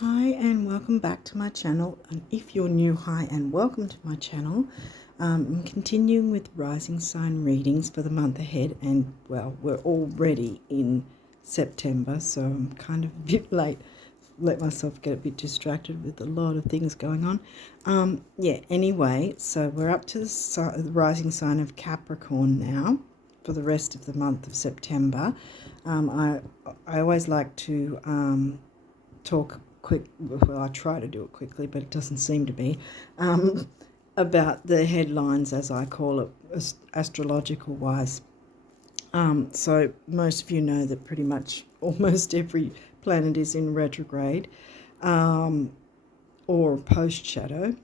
Hi and welcome back to my channel, and if you're new, hi and welcome to my channel. I'm continuing with rising sign readings for the month ahead, and well, we're already in September, so I'm kind of a bit late. Let myself get a bit distracted with a lot of things going on. Anyway, so we're up to the rising sign of Capricorn now for the rest of the month of September. I always like to talk quick, well, I try to do it quickly, but it doesn't seem to be, about the headlines, as I call it, astrological wise. So most of you know that pretty much almost every planet is in retrograde or post shadow.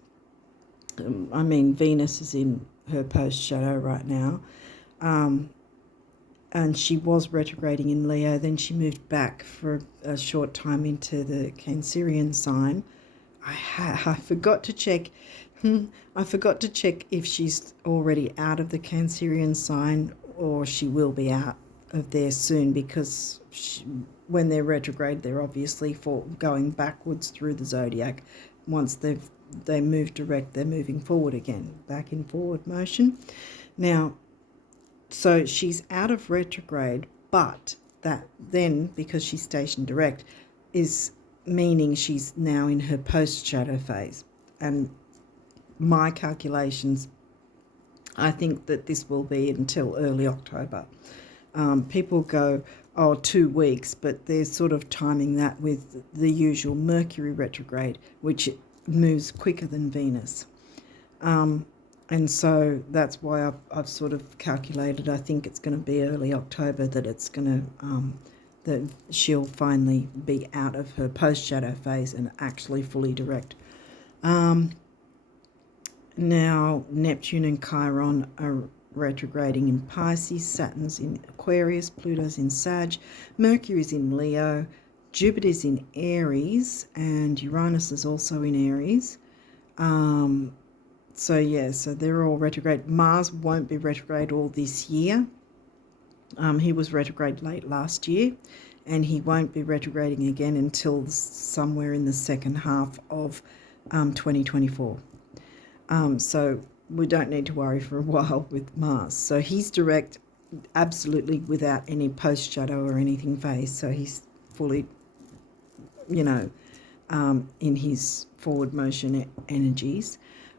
I mean, Venus is in her post shadow right now. And she was retrograding in Leo, then she moved back for a short time into the Cancerian sign. I forgot to check. I forgot to check if she's already out of the Cancerian sign or she will be out of there soon, because when they're retrograde, they're obviously going backwards through the zodiac. Once they move direct, they're moving forward again, back in forward motion. Now, so she's out of retrograde, but that then, because she's stationed direct, is meaning she's now in her post-shadow phase. And my calculations, I think that this will be until early October. People go, 2 weeks, but they're sort of timing that with the usual Mercury retrograde, which moves quicker than Venus. And so that's why I've sort of calculated, I think it's going to be early October that it's going to, that she'll finally be out of her post-shadow phase and actually fully direct. Now, Neptune and Chiron are retrograding in Pisces, Saturn's in Aquarius, Pluto's in Sag, Mercury's in Leo, Jupiter's in Aries, and Uranus is also in Aries. So they're all retrograde. Mars won't be retrograde all this year. He was retrograde late last year, and he won't be retrograding again until somewhere in the second half of 2024. So we don't need to worry for a while with Mars. So he's direct, absolutely without any post-shadow or anything phase. So he's fully, in his forward motion energies.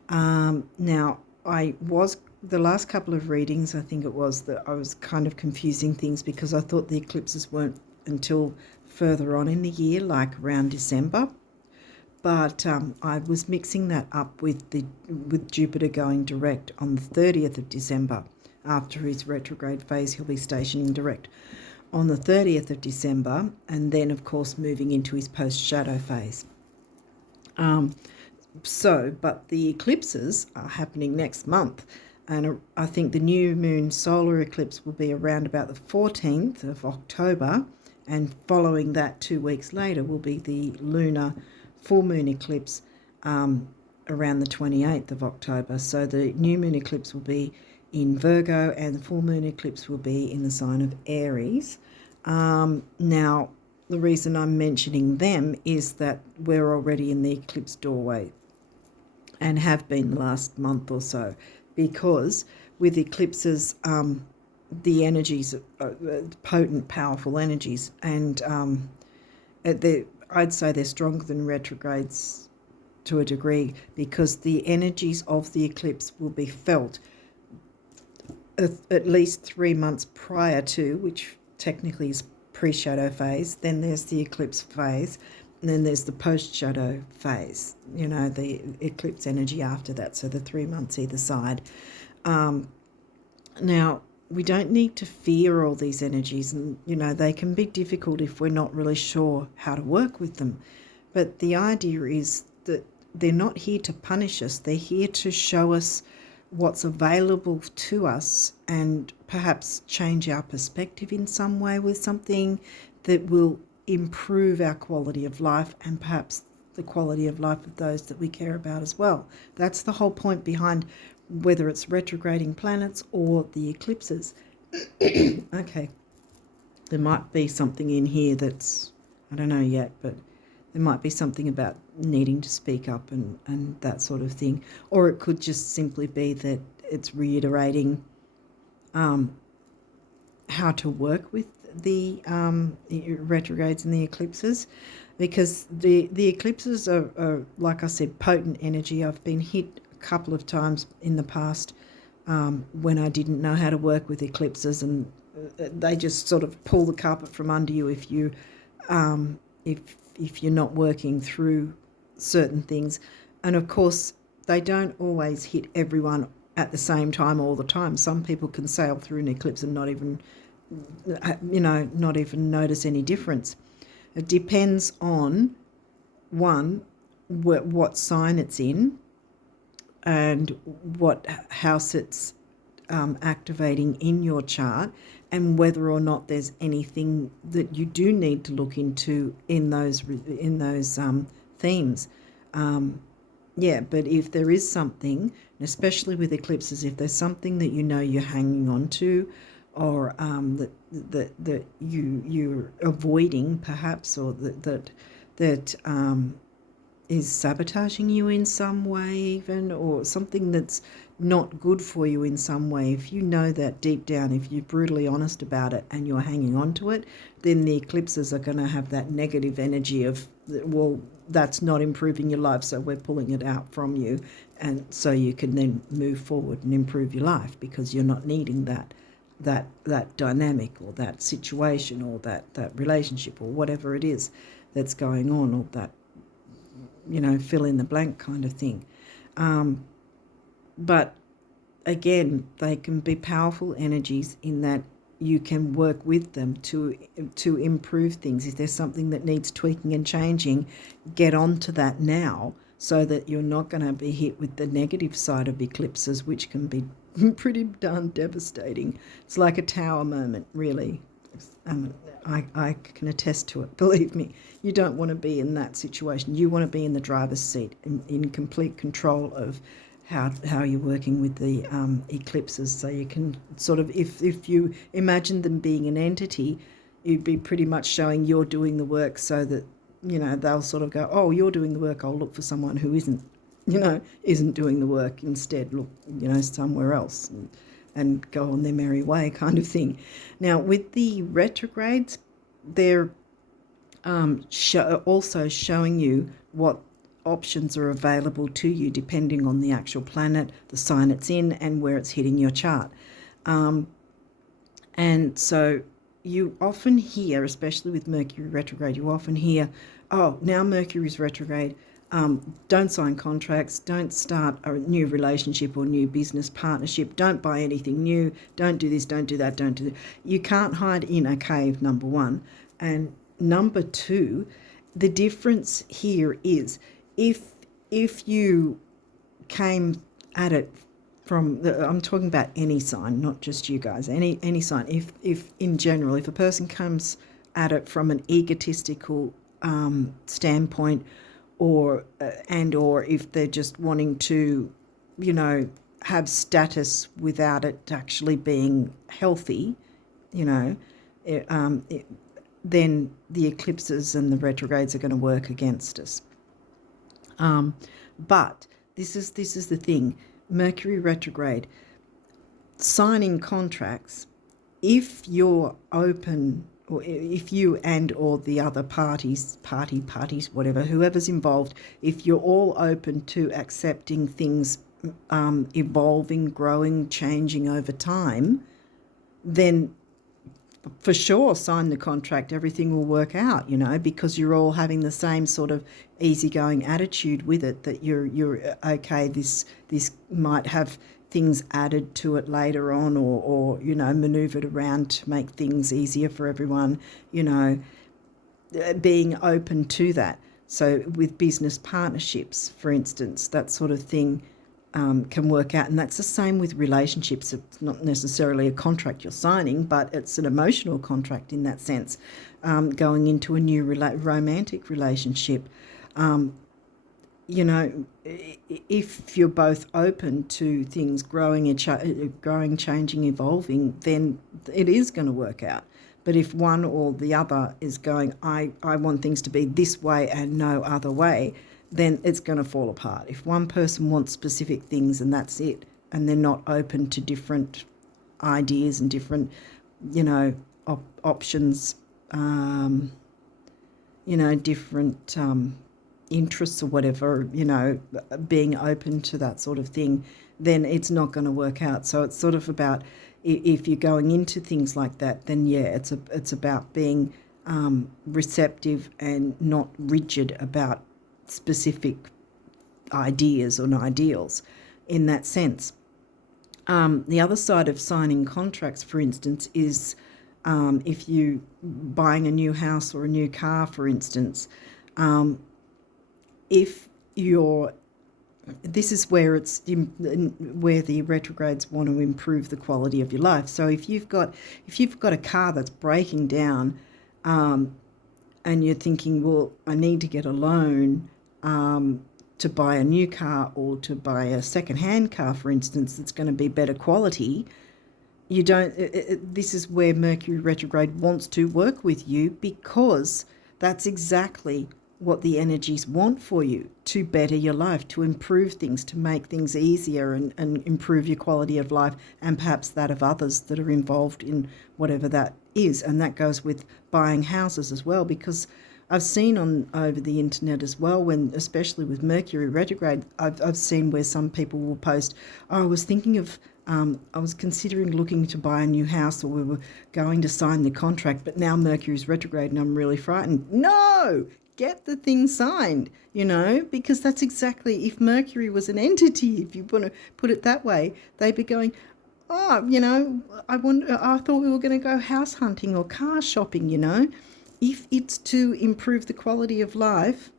Now, the last couple of readings, I think it was, that I was kind of confusing things because I thought the eclipses weren't until further on in the year, like around December. But I was mixing that up with Jupiter going direct on the 30th of December. After his retrograde phase, he'll be stationing direct on the 30th of December, and then, of course, moving into his post-shadow phase. But the eclipses are happening next month, and I think the new moon solar eclipse will be around about the 14th of October, and following that 2 weeks later will be the lunar full moon eclipse around the 28th of October. So the new moon eclipse will be in Virgo, and the full moon eclipse will be in the sign of Aries. Now, the reason I'm mentioning them is that we're already in the eclipse doorway, and have been the last month or so, because with eclipses, the energies are potent, powerful energies, and I'd say they're stronger than retrogrades to a degree, because the energies of the eclipse will be felt at least 3 months prior to, which technically is pre-shadow phase. Then there's the eclipse phase, and then there's the post-shadow phase, the eclipse energy after that, so the 3 months either side. Now, we don't need to fear all these energies, and, they can be difficult if we're not really sure how to work with them. But the idea is that they're not here to punish us. They're here to show us what's available to us and perhaps change our perspective in some way with something that will improve our quality of life, and perhaps the quality of life of those that we care about as well. That's the whole point behind whether it's retrograding planets or the eclipses. Okay, there might be something in here that's, I don't know yet, but There might be something about needing to speak up and that sort of thing. Or it could just simply be that it's reiterating how to work with the retrogrades and the eclipses, because the eclipses are, like I said, potent energy. I've been hit a couple of times in the past when I didn't know how to work with eclipses, and they just sort of pull the carpet from under you if you if you're not working through certain things. And of course, they don't always hit everyone at the same time all the time. Some people can sail through an eclipse and not even notice any difference. It depends on, one, what sign it's in and what house it's activating in your chart, and whether or not there's anything that you do need to look into in those themes. But if there is something, and especially with eclipses, if there's something that you know you're hanging on to, or that you're avoiding perhaps, or that is sabotaging you in some way even, or something that's not good for you in some way, if you know that deep down, if you're brutally honest about it and you're hanging on to it, then the eclipses are going to have that negative energy of, well, that's not improving your life, so we're pulling it out from you, and so you can then move forward and improve your life because you're not needing that dynamic or that situation or that relationship or whatever it is that's going on, or that, fill in the blank kind of thing. But again, they can be powerful energies in that you can work with them to improve things. If there's something that needs tweaking and changing, get onto that now, so that you're not going to be hit with the negative side of eclipses, which can be pretty darn devastating. It's like a tower moment, really. I can attest to it, believe me. You don't want to be in that situation. You want to be in the driver's seat, in complete control of how you're working with the eclipses, so you can sort of, if you imagine them being an entity, you'd be pretty much showing you're doing the work, so that, they'll sort of go, oh, you're doing the work, I'll look for someone who isn't doing the work, instead look, somewhere else, and go on their merry way kind of thing. Now, with the retrogrades, they're also showing you what options are available to you depending on the actual planet, the sign it's in, and where it's hitting your chart. And so you often hear, especially with Mercury retrograde, you often hear, oh, now Mercury's retrograde, don't sign contracts, don't start a new relationship or new business partnership, don't buy anything new, don't do this, don't do that, don't do that. You can't hide in a cave, number one. And number two, the difference here is, if you came at it from I'm talking about any sign, not just you guys, any sign. If in general, if a person comes at it from an egotistical standpoint, or if they're just wanting to, have status without it actually being healthy, then the eclipses and the retrogrades are going to work against us. But this is the thing, Mercury retrograde, signing contracts, if you're open, or if you and or the other parties, whatever, whoever's involved, if you're all open to accepting things evolving, growing, changing over time, then for sure sign the contract, everything will work out, because you're all having the same sort of easygoing attitude with it, that you're okay, this might have things added to it later on, or maneuvered around to make things easier for everyone, being open to that. So with business partnerships, for instance, that sort of thing can work out. And that's the same with relationships. It's not necessarily a contract you're signing, but it's an emotional contract in that sense, going into a new romantic relationship. If you're both open to things growing, changing, evolving, then it is going to work out. But if one or the other is going, I want things to be this way and no other way, then it's going to fall apart. If one person wants specific things and that's it, and they're not open to different ideas and different, options, different interests or whatever, being open to that sort of thing, then it's not going to work out. So it's sort of about, if you're going into things like that, then it's about being receptive and not rigid about specific ideas or ideals in that sense. The other side of signing contracts, for instance, is if you buying a new house or a new car, for instance, this is where where the retrogrades want to improve the quality of your life. So if you've got a car that's breaking down, and you're thinking, well, I need to get a loan to buy a new car or to buy a second-hand car, for instance, that's going to be better quality. This is where Mercury retrograde wants to work with you, because that's exactly what the energies want for you, to better your life, to improve things, to make things easier and improve your quality of life and perhaps that of others that are involved in whatever that is. And that goes with buying houses as well, because I've seen over the internet as well, especially with Mercury retrograde, I've seen where some people will post, I was considering looking to buy a new house, or we were going to sign the contract, but now Mercury's retrograde and I'm really frightened. No! Get the thing signed, because that's exactly, if Mercury was an entity, if you want to put it that way, they'd be going, I thought we were going to go house hunting or car shopping, If it's to improve the quality of life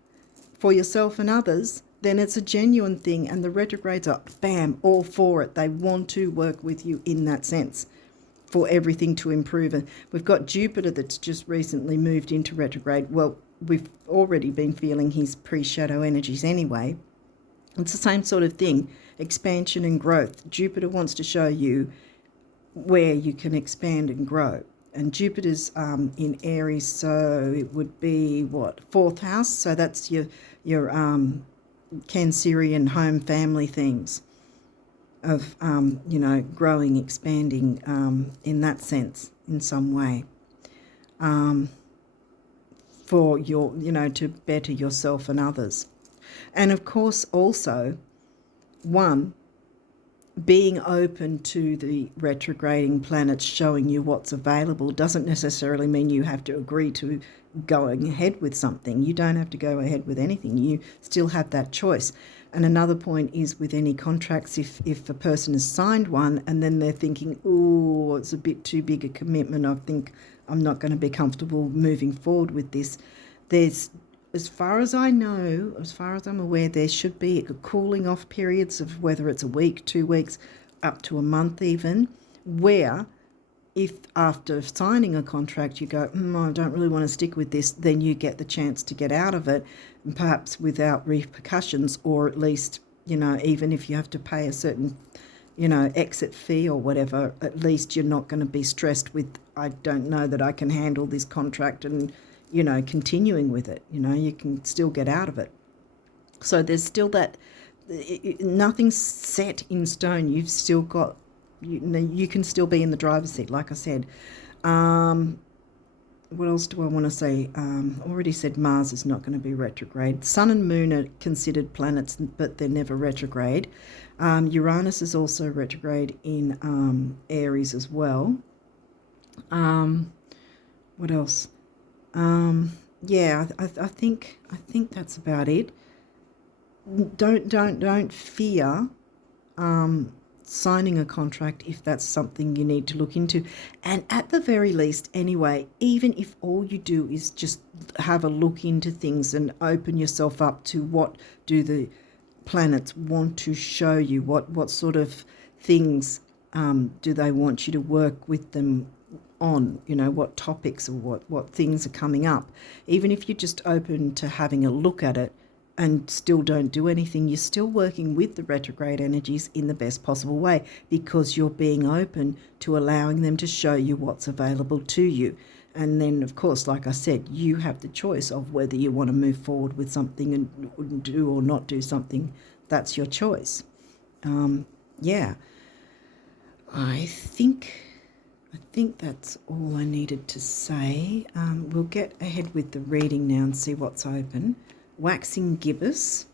for yourself and others, then it's a genuine thing, and the retrogrades are, bam, all for it. They want to work with you in that sense for everything to improve. And we've got Jupiter that's just recently moved into retrograde. Well, we've already been feeling his pre-shadow energies anyway. It's the same sort of thing, expansion and growth. Jupiter wants to show you where you can expand and grow. And Jupiter's in Aries, so it would be, fourth house? So that's your Cancerian home family things of, growing, expanding in that sense in some way. For your, to better yourself and others. And of course also, being open to the retrograding planets showing you what's available doesn't necessarily mean you have to agree to going ahead with something. You don't have to go ahead with anything. You still have that choice. And another point is with any contracts, if a person has signed one and then they're thinking, oh, it's a bit too big a commitment, I think I'm not going to be comfortable moving forward with this. There's, as far as I know, as far as I'm aware, there should be cooling off periods of whether it's a week, 2 weeks, up to a month even, where if after signing a contract you go, I don't really want to stick with this, then you get the chance to get out of it, and perhaps without repercussions, or at least, even if you have to pay a certain exit fee or whatever, at least you're not going to be stressed with, I don't know that I can handle this contract and, continuing with it. You can still get out of it. So there's still that, nothing's set in stone. You've still got, you can still be in the driver's seat, like I said. What else do I want to say? Already said Mars is not going to be retrograde. Sun and Moon are considered planets, but they're never retrograde. Uranus is also retrograde in Aries as well. What else? I think that's about it. Don't fear signing a contract if that's something you need to look into. And at the very least, anyway, even if all you do is just have a look into things and open yourself up to what do the planets want to show you, what sort of things do they want you to work with them on, what topics or what things are coming up. Even if you're just open to having a look at it and still don't do anything, you're still working with the retrograde energies in the best possible way, because you're being open to allowing them to show you what's available to you. And then, of course, like I said, you have the choice of whether you want to move forward with something and do or not do something. That's your choice. Yeah, I think that's all I needed to say. We'll get ahead with the reading now and see what's open. Waxing gibbous.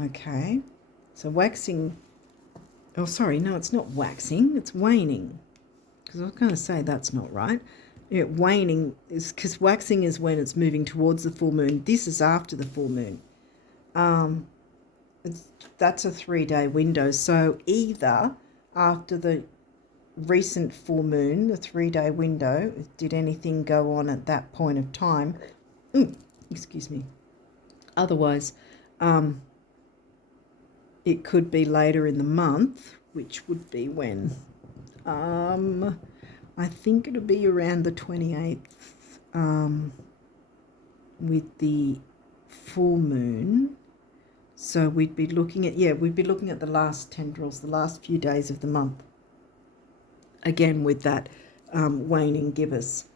Okay, so waxing. Oh, sorry, no, it's not waxing. It's waning. Because I was going to say that's not right. Yeah, waning is because waxing is when it's moving towards the full moon. This is after the full moon. That's a 3-day window. So either after the recent full moon, the 3-day window, did anything go on at that point of time? Excuse me. Otherwise, it could be later in the month, which would be when? I think it'll be around the 28th with the full moon. So we'd be looking at, the last tendrils, the last few days of the month. Again, with that waning gibbous.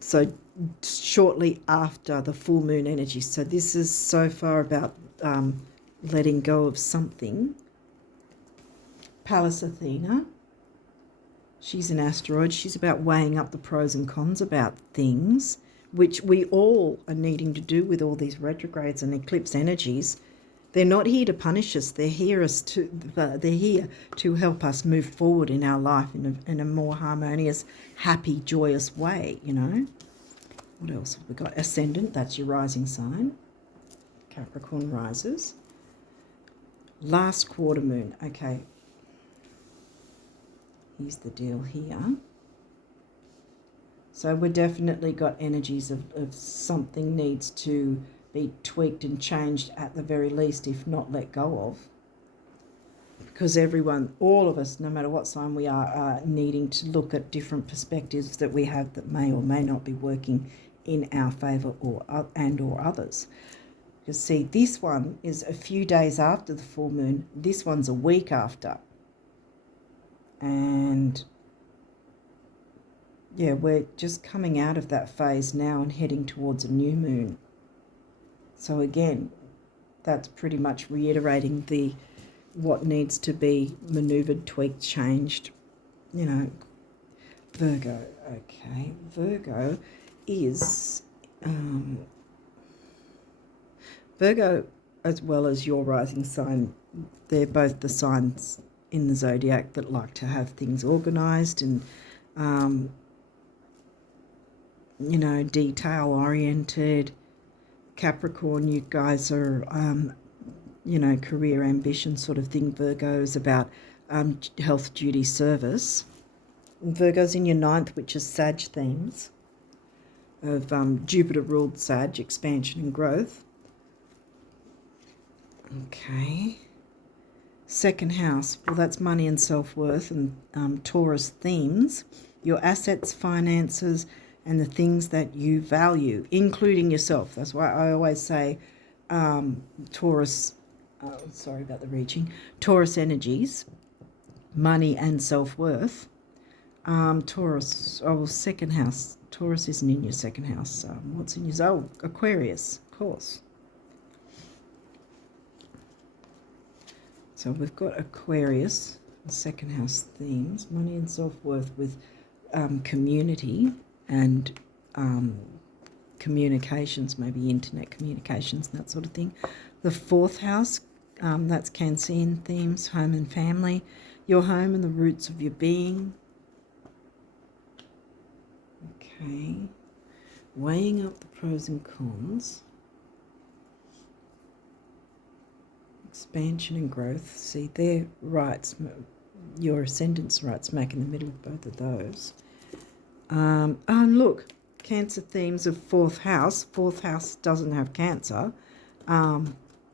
So shortly after the full moon energy. So this is so far about letting go of something. Pallas Athena. She's an asteroid. She's about weighing up the pros and cons about things, which we all are needing to do with all these retrogrades and eclipse energies. They're not here to punish us. They're here to help us move forward in our life in a more harmonious, happy, joyous way, you know. What else have we got? Ascendant, that's your rising sign. Capricorn rises. Last quarter moon. Okay. Here's the deal here. So we've definitely got energies of something needs to be tweaked and changed at the very least, if not let go of. Because everyone, all of us, no matter what sign we are needing to look at different perspectives that we have that may or may not be working in our favour or others. Because see, this one is a few days after the full moon. This one's a week after. And yeah, we're just coming out of that phase now and heading towards a new moon. So again, that's pretty much reiterating what needs to be manoeuvred, tweaked, changed. You know, Virgo. Okay, Virgo is Virgo, as well as your rising sign. They're both the signs in the zodiac that like to have things organised and you know, detail oriented. Capricorn, you guys are you know, career ambition sort of thing. Virgo is about health, duty, service. Virgo's in your 9th, which is Sag themes of Jupiter ruled Sag, expansion and growth. Okay. 2nd house, well, that's money and self-worth and Taurus themes, your assets, finances, and the things that you value, including yourself. That's why I always say Taurus, sorry about the reaching, Taurus energies, money and self-worth. Taurus, 2nd house. Taurus isn't in your 2nd house. What's in your, Aquarius, of course. So we've got Aquarius, 2nd house themes, money and self-worth with community and communications, maybe internet communications and that sort of thing. The 4th house, that's Cancerian themes, home and family, your home and the roots of your being. Okay, weighing up the pros and cons. Expansion and growth. See, they're right, your ascendant's right smack in the middle of both of those. And look, Cancer themes of 4th house. 4th house doesn't have Cancer.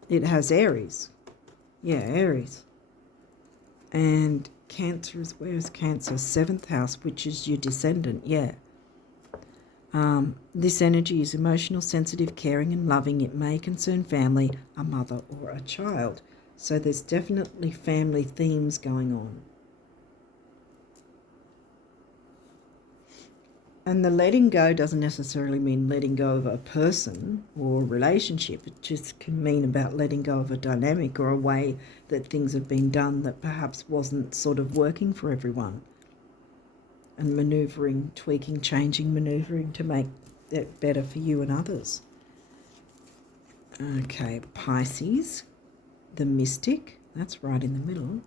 It has Aries. Yeah, Aries. And Cancer is, where's Cancer? 7th house, which is your descendant. Yeah. This energy is emotional, sensitive, caring and loving. It may concern family, a mother or a child. So there's definitely family themes going on. And the letting go doesn't necessarily mean letting go of a person or a relationship. It just can mean about letting go of a dynamic or a way that things have been done that perhaps wasn't sort of working for everyone. And manoeuvring, tweaking, changing, manoeuvring to make it better for you and others. Okay, Pisces, the mystic, that's right in the middle.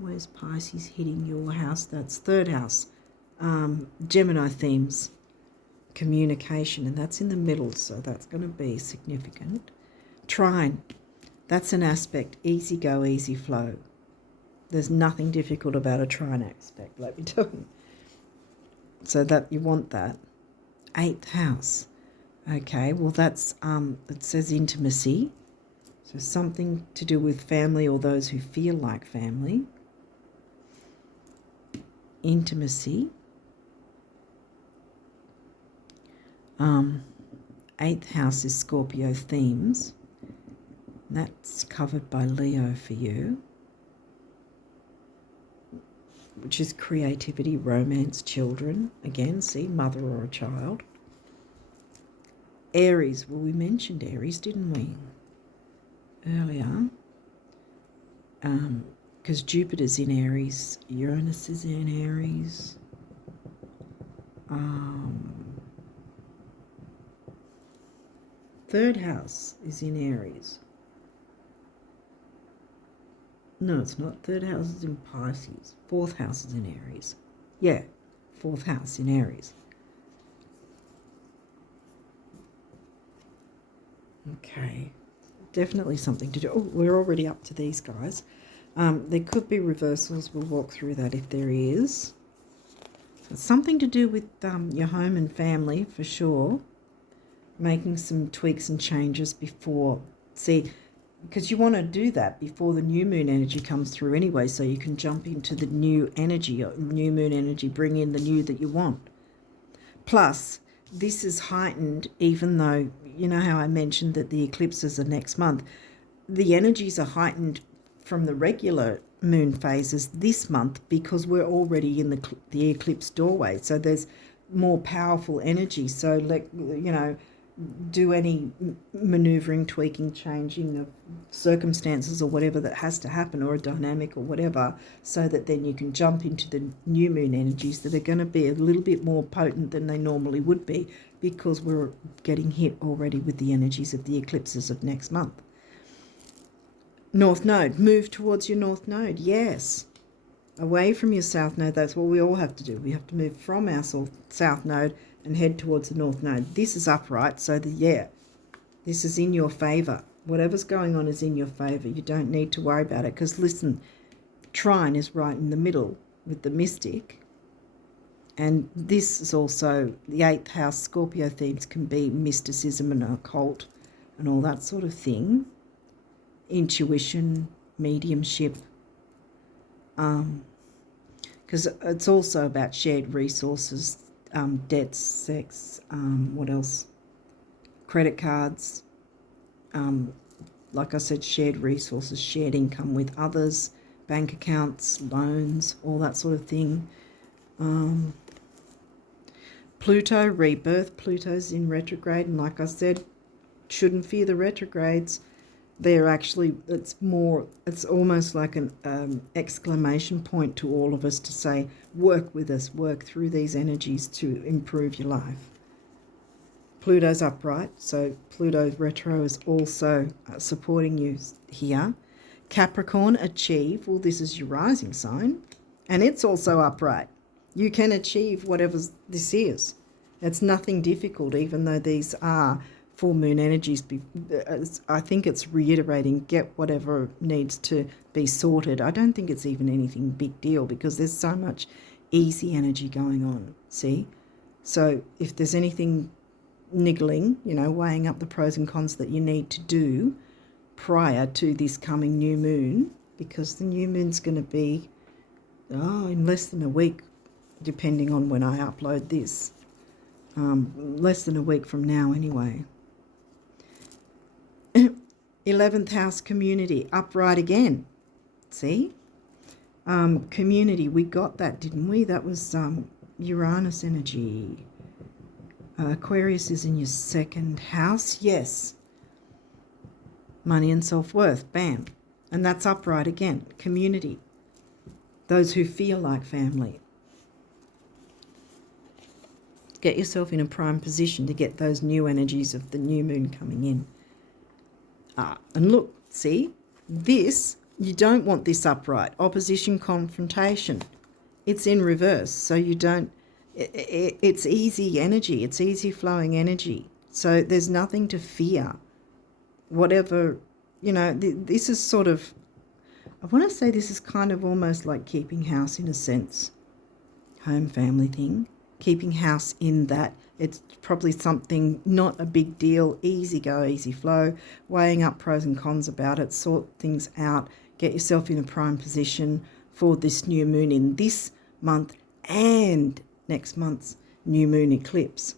Where's Pisces hitting your house? That's third house. Gemini themes, communication, and that's in the middle, so that's going to be significant. Trine, that's an aspect, easy go, easy flow. There's nothing difficult about a trine aspect, let me tell you. So that you want that. 8th house. Okay, well that's, it says intimacy. So something to do with family or those who feel like family. Intimacy. 8th house is Scorpio themes. That's covered by Leo for you, which is creativity, romance, children. Again, see, mother or a child. Aries, well, we mentioned Aries, didn't we, earlier? Because Jupiter's in Aries, Uranus is in Aries. Third house is in Aries. No, it's not. Third house is in Pisces. 4th house is in Aries. Yeah, 4th house in Aries. Okay, definitely something to do. Oh, we're already up to these guys. There could be reversals. We'll walk through that if there is. So it's something to do with your home and family for sure. Making some tweaks and changes before, see, because you want to do that before the new moon energy comes through anyway, so you can jump into the new energy, new moon energy, bring in the new that you want. Plus, this is heightened, even though, you know how I mentioned that the eclipses are next month. The energies are heightened from the regular moon phases this month because we're already in the eclipse doorway. So there's more powerful energy. So, do any manoeuvring, tweaking, changing of circumstances or whatever that has to happen, or a dynamic or whatever, so that then you can jump into the new moon energies that are going to be a little bit more potent than they normally would be, because we're getting hit already with the energies of the eclipses of next month. North node, move towards your north node. Yes, away from your south node. That's what we all have to do. We have to move from our south node and head towards the north node. This is upright, so this is in your favour. Whatever's going on is in your favour. You don't need to worry about it, because listen, trine is right in the middle with the mystic, and this is also the 8th house. Scorpio themes can be mysticism and occult and all that sort of thing, intuition, mediumship, because it's also about shared resources, debts, sex, what else? Credit cards, like I said, shared resources, shared income with others, bank accounts, loans, all that sort of thing. Pluto, rebirth. Pluto's in retrograde, and like I said, shouldn't fear the retrogrades. They're actually, it's almost like an exclamation point to all of us to say, work with us, work through these energies to improve your life. Pluto's upright, so Pluto's retro is also supporting you here. Capricorn, achieve. Well, this is your rising sign, and it's also upright. You can achieve whatever this is. It's nothing difficult, even though these are full moon energies. I think it's reiterating, get whatever needs to be sorted. I don't think it's even anything big deal, because there's so much easy energy going on, see? So if there's anything niggling, weighing up the pros and cons that you need to do prior to this coming new moon, because the new moon's going to be in less than a week, depending on when I upload this. Less than a week from now anyway. 11th house, community, upright again. See? Community, we got that, didn't we? That was Uranus energy. Aquarius is in your second house. Yes. Money and self-worth. Bam. And that's upright again. Community. Those who feel like family. Get yourself in a prime position to get those new energies of the new moon coming in. And look, see, this, you don't want this upright. Opposition, confrontation. It's in reverse, so you don't, it's easy energy. It's easy flowing energy. So there's nothing to fear. Whatever, this is sort of, I want to say this is kind of almost like keeping house in a sense. Home family thing. Keeping house in that it's probably something not a big deal, easy go, easy flow, weighing up pros and cons about it, sort things out, get yourself in a prime position for this new moon in this month and next month's new moon eclipse.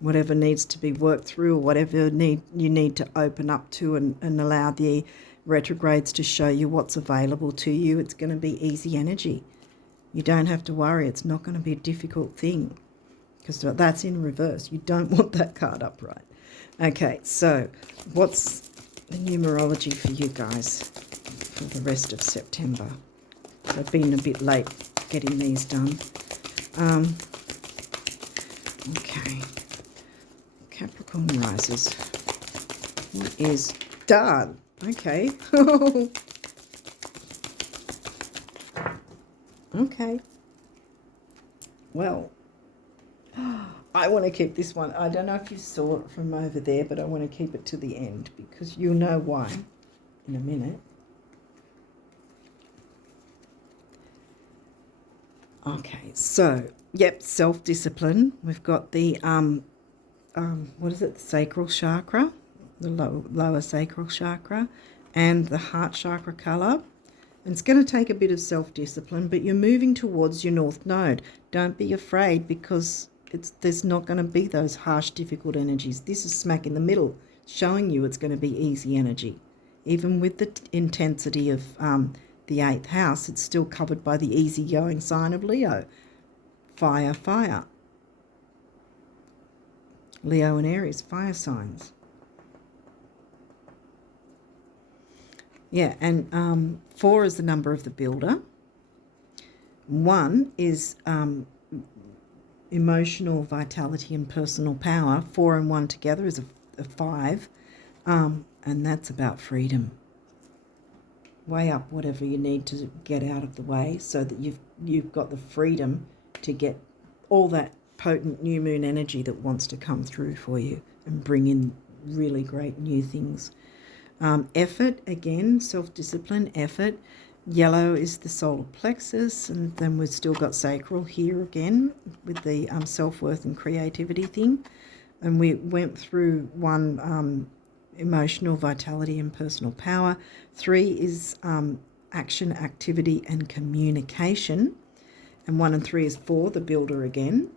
Whatever needs to be worked through or whatever you need to open up to and allow the retrogrades to show you what's available to you, it's going to be easy energy. You don't have to worry. It's not going to be a difficult thing because that's in reverse. You don't want that card upright. Okay, so what's the numerology for you guys for the rest of September? I've been a bit late getting these done. Okay. Capricorn rises. He is done. Okay. Okay. Well, I want to keep this one. I don't know if you saw it from over there, but I want to keep it to the end because you'll know why in a minute. Okay, so, yep, self-discipline. We've got the, what is it, the sacral chakra, the lower sacral chakra, and the heart chakra colour. And it's going to take a bit of self-discipline, but you're moving towards your north node. Don't be afraid because there's not going to be those harsh, difficult energies. This is smack in the middle, showing you it's going to be easy energy. Even with the intensity of the 8th house, it's still covered by the easygoing sign of Leo. Fire, fire. Leo and Aries, fire signs. Yeah, and 4 is the number of the builder. 1 is emotional vitality and personal power. 4 and 1 together is a 5, and that's about freedom. Weigh up whatever you need to get out of the way so that you've got the freedom to get all that potent new moon energy that wants to come through for you and bring in really great new things. Effort, again, self-discipline, effort. Yellow is the solar plexus, and then we've still got sacral here again with the self-worth and creativity thing. And we went through 1, emotional vitality and personal power. 3 is action, activity, and communication. And 1 and 3 is 4, the builder again.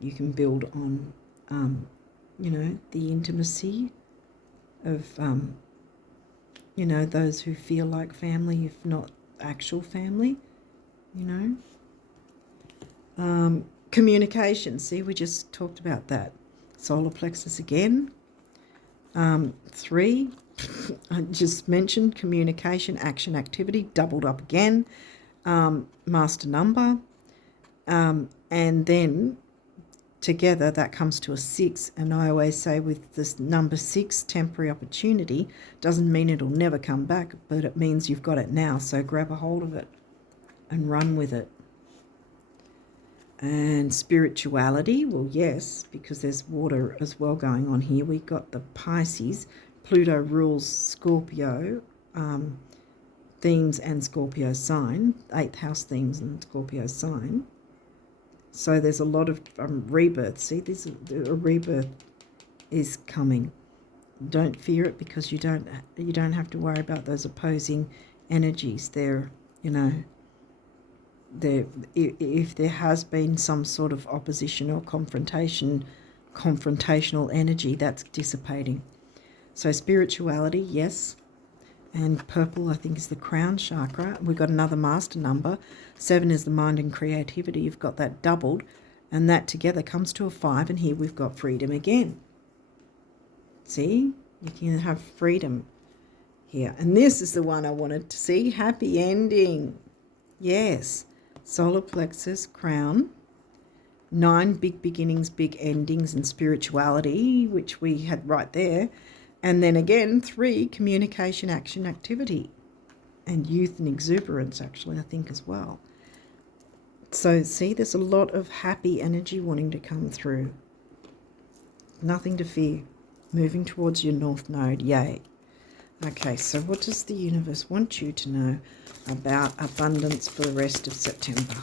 You can build on, the intimacy of, those who feel like family, if not actual family, Communication, see, we just talked about that. Solar plexus again. 3, I just mentioned communication, action, activity, doubled up again. Master number. And then together that comes to a 6, and I always say with this number 6, temporary opportunity, doesn't mean it'll never come back, but it means you've got it now, so grab a hold of it and run with it. And spirituality, well, yes, because there's water as well going on here. We got the Pisces. Pluto rules Scorpio themes and Scorpio sign, 8th house themes and Scorpio sign. So there's a lot of rebirth. See, a rebirth is coming. Don't fear it because you don't have to worry about those opposing energies. If there has been some sort of opposition or confrontational energy, that's dissipating. So spirituality, yes. And purple, I think, is the crown chakra. We've got another master number. 7 is the mind and creativity. You've got that doubled. And that together comes to a 5. And here we've got freedom again. See? You can have freedom here. And this is the one I wanted to see. Happy ending. Yes. Solar plexus, crown. 9 big beginnings, big endings, and spirituality, which we had right there. And then again, 3, communication, action, activity, and youth and exuberance, actually, I think, as well. So, see, there's a lot of happy energy wanting to come through. Nothing to fear. Moving towards your north node. Yay. Okay, so what does the universe want you to know about abundance for the rest of September?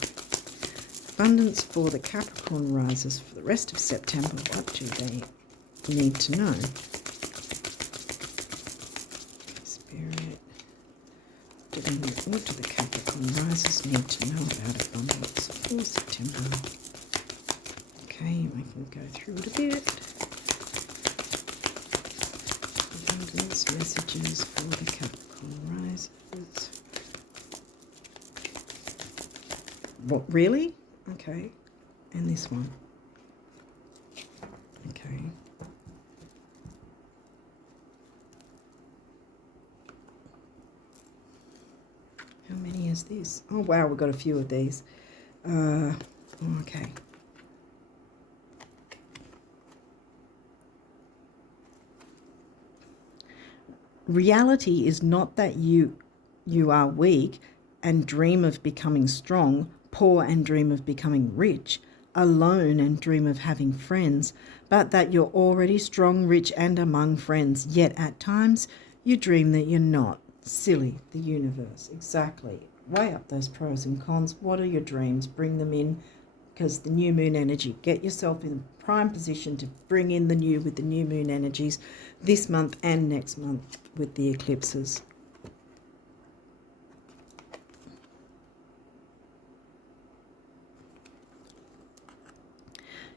Abundance for the Capricorn risers for the rest of September. What do they need to know? What do the Capricorn risers need to know about abundance for September? Okay, we can go through it a bit. Abundance messages for the Capricorn risers. What, really? Okay. And this one. Okay. How many is this? Oh, wow, we've got a few of these. Okay. Reality is not that you are weak and dream of becoming strong, poor and dream of becoming rich, alone and dream of having friends, but that you're already strong, rich, and among friends, yet at times you dream that you're not. Silly, the universe. Exactly. Weigh up those pros and cons. What are your dreams? Bring them in, because the new moon energy. Get yourself in a prime position to bring in the new with the new moon energies this month and next month with the eclipses.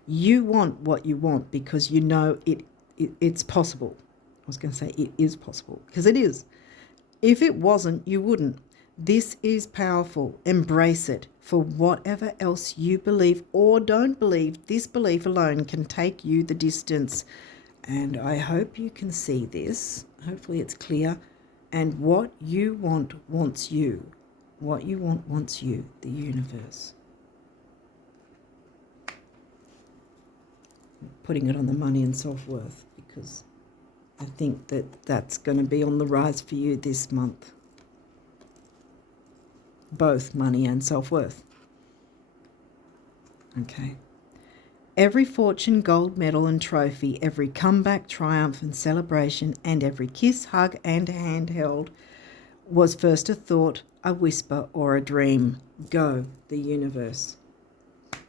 You want what you want because you know it's possible. I was going to say it is possible, because it is. If it wasn't, you wouldn't. This is powerful. Embrace it. For whatever else you believe or don't believe, this belief alone can take you the distance. And I hope you can see this. Hopefully it's clear. And what you want wants you. What you want wants you, the universe. Putting it on the money and self-worth, because I think that that's going to be on the rise for you this month. Both money and self-worth. Okay. Every fortune, gold medal and trophy, every comeback, triumph and celebration, and every kiss, hug and hand held was first a thought, a whisper or a dream. Go, the universe.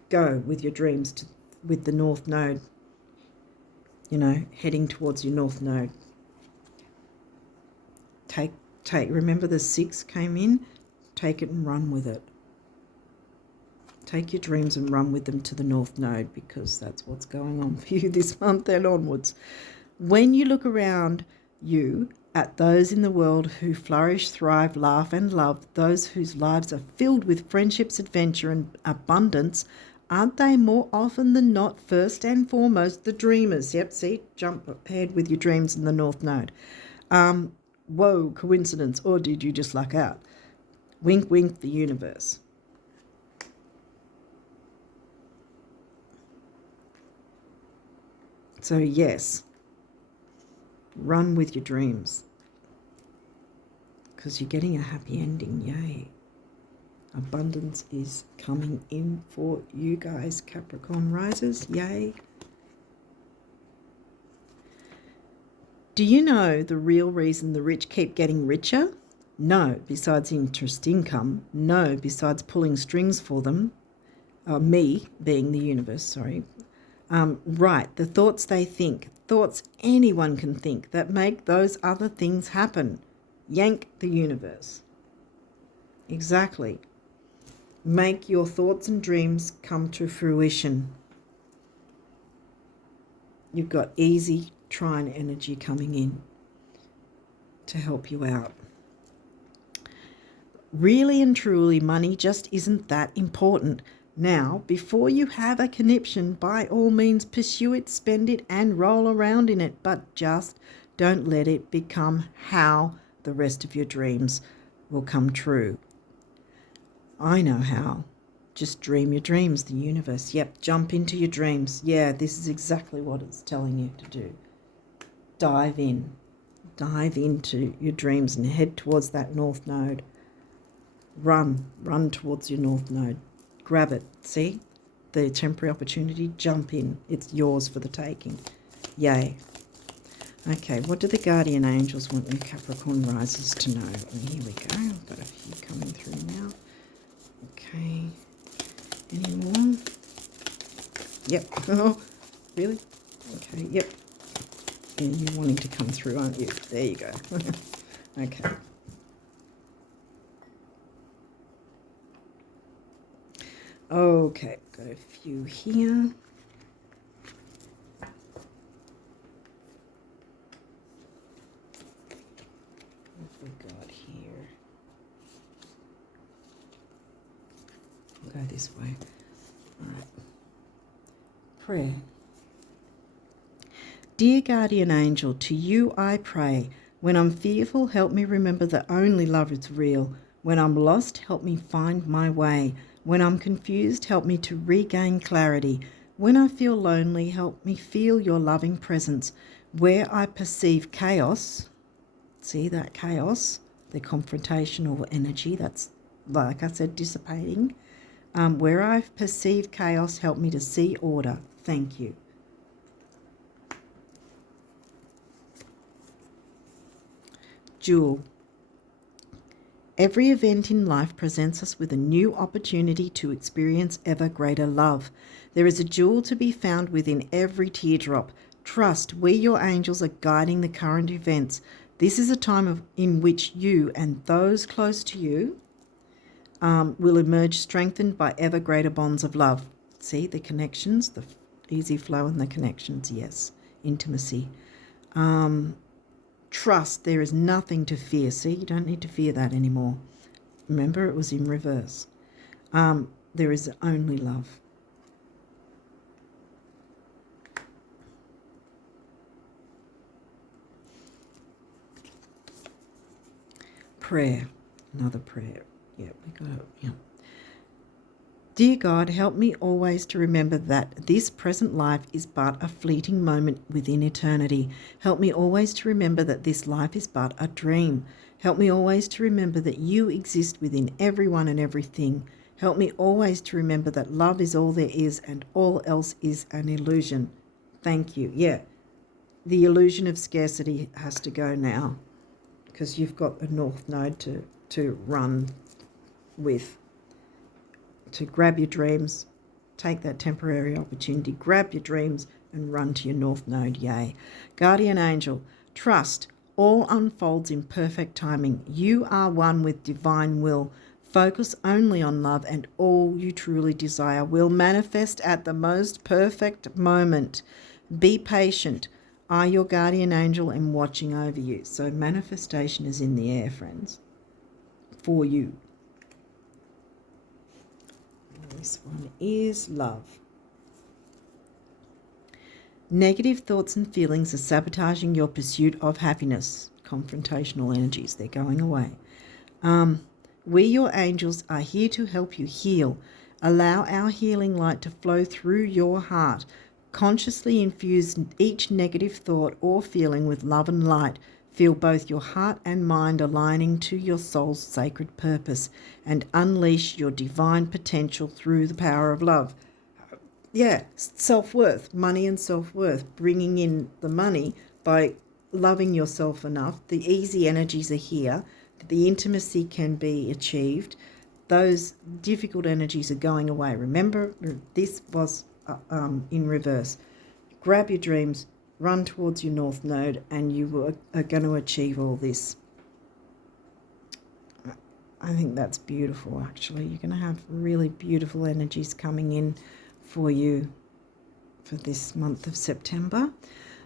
Go with your dreams with the North Node. You know, heading towards your North Node. Remember the 6 came in? Take it and run with it. Take your dreams and run with them to the North Node, because that's what's going on for you this month and onwards. When you look around you at those in the world who flourish, thrive, laugh and love, those whose lives are filled with friendships, adventure and abundance, aren't they more often than not first and foremost the dreamers? Yep, see, jump ahead with your dreams in the North Node. Whoa, coincidence, or did you just luck out? Wink, wink, the universe. So yes, run with your dreams, because you're getting a happy ending. Yay. Abundance is coming in for you guys, Capricorn risers. Yay. Do you know the real reason the rich keep getting richer? No, besides interest income. No, besides pulling strings for them. Me being the universe, sorry. Right, the thoughts they think, thoughts anyone can think that make those other things happen. Yank the universe. Exactly. Make your thoughts and dreams come to fruition. You've got easy trine energy coming in to help you out. Really and truly, money just isn't that important. Now, before you have a conniption, by all means pursue it, spend it, and roll around in it, but just don't let it become how the rest of your dreams will come true. I know how. Just dream your dreams, the universe. Yep, jump into your dreams. Yeah, this is exactly what it's telling you to do. Dive in. Dive into your dreams and head towards that north node. Run towards your north node. Grab it. See? The temporary opportunity, jump in. It's yours for the taking. Yay. Okay, what do the guardian angels want your Capricorn risers to know? And here we go. I've got a few coming through now. Okay. Any more? Yep. Oh, really? Okay, yep. And you're wanting to come through, aren't you? There you go. Okay. Okay, got a few here. What have we got here? I'll go this way. All right. Prayer. Dear guardian angel, to you I pray. When I'm fearful, help me remember that only love is real. When I'm lost, help me find my way. When I'm confused, help me to regain clarity. When I feel lonely, help me feel your loving presence. Where I perceive chaos, see that chaos, the confrontational energy, that's, like I said, dissipating. Where I perceive chaos, help me to see order. Thank you. Jewel. Every event in life presents us with a new opportunity to experience ever greater love. There is a jewel to be found within every teardrop. Trust, we, your angels, are guiding the current events. This is a time in which you and those close to you will emerge strengthened by ever greater bonds of love. See the connections, the easy flow and the connections, yes. Intimacy. Trust, there is nothing to fear. See, you don't need to fear that anymore. Remember, it was in reverse. There is only love. Prayer. Another prayer. Yeah, we got it. Yeah. Dear God, help me always to remember that this present life is but a fleeting moment within eternity. Help me always to remember that this life is but a dream. Help me always to remember that you exist within everyone and everything. Help me always to remember that love is all there is and all else is an illusion. Thank you. Yeah, the illusion of scarcity has to go now because you've got a north node to run with. To grab your dreams, take that temporary opportunity, grab your dreams and run to your north node, yay. Guardian angel, trust, all unfolds in perfect timing. You are one with divine will. Focus only on love and all you truly desire will manifest at the most perfect moment. Be patient. I, your guardian angel, am watching over you. So manifestation is in the air, friends, for you. This one is love. Negative thoughts and feelings are sabotaging your pursuit of happiness. Confrontational energies, they're going away. We, your angels, are here to help you heal. Allow our healing light to flow through your heart. Consciously infuse each negative thought or feeling with love and light. Feel both your heart and mind aligning to your soul's sacred purpose and unleash your divine potential through the power of love. Yeah, self-worth, money and self-worth, bringing in the money by loving yourself enough. The easy energies are here. The intimacy can be achieved. Those difficult energies are going away. Remember, this was in reverse. Grab your dreams. Run towards your north node and you are going to achieve all this. I think that's beautiful, actually. You're going to have really beautiful energies coming in for you for this month of September.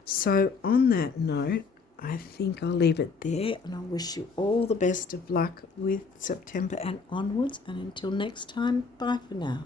So on that note, I think I'll leave it there, and I wish you all the best of luck with September and onwards. And until next time, bye for now.